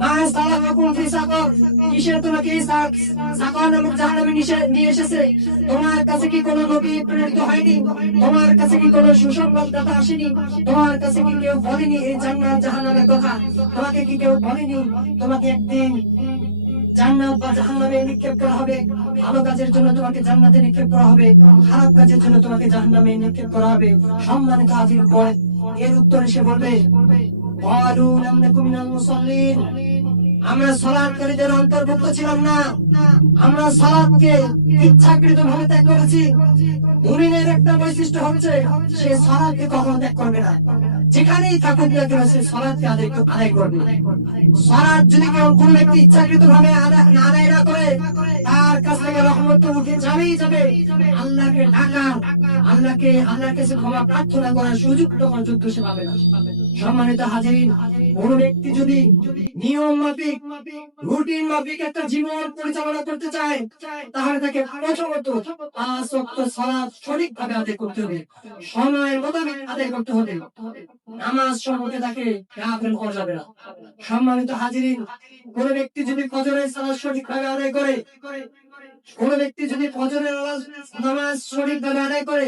মা সালাকুম ফি সাকর, কিসে তোমাকে সাকর নামক জাহান্নামে নিয়ে এসেছে? তোমার কাছে কি কোনো নবী প্রেরিত হয়নি? তোমার কাছে কি কোনো সুসংবাদদাতা আসেনি? তোমার কাছে কি কেউ বলেনি এই জান্নাত জাহান্নামের কথা? তোমাকে কি কেউ বলেনি তোমাকে একদিন জান্নাত বা জাহান্নামে নিক্ষেপ করা হবে? ভালো কাজের জন্য তোমাকে জান্নাতে নিক্ষেপ করা হবে, খারাপ কাজের জন্য তোমাকে জাহান্নামে নিক্ষেপ করা হবে। সম্মানিত হাজির, পরে এর উত্তরে সে বলবে, ক্বালু লাম নাকু মিনাল মুসাল্লিন, আমরা সালাতকারীদের অন্তর্ভুক্ত ছিলাম না, আমরা সালাতকে ইচ্ছাকৃতভাবে ত্যাগ করেছি। মুমিনের একটা বৈশিষ্ট্য হচ্ছে সে সালাতকে কখনো ত্যাগ করবে না, যেখানেই থাকুক না কেন সে সালাতকে আদায় করবে। সালাত যদি কেউ কোন ব্যক্তি ইচ্ছাকৃতভাবে আদায় না করে, তার কাছ থেকে রহমত তো উঠে যাবেই যাবে। আল্লাহকে ডাকা, আল্লাহর কাছে ক্ষমা প্রার্থনা করার সুযোগ তখন যুদ্ধ সে পাবে না। সম্মানিত হাজিরিন, কোন ব্যক্তি যদি নিয়ম মাফিক, রুটিন মাফিক একটা জীবন পরিচালনা করতে চায়, তাহলে তাকে প্রথমত 5 ওয়াক্ত সালাত সঠিকভাবে আদায় করতে হবে, সময়ের মোতাবেক আদায় করতে হবে। নামাজ সম্পর্কে তাকে গাফিল করা যাবে না। সম্মানিত হাজিরিন, কোন ব্যক্তি যদি ফজরের সালাত সঠিকভাবে আদায় করে, কোন ব্যক্তি যদি ফজরের নামাজ সঠিকভাবে আদায় করে,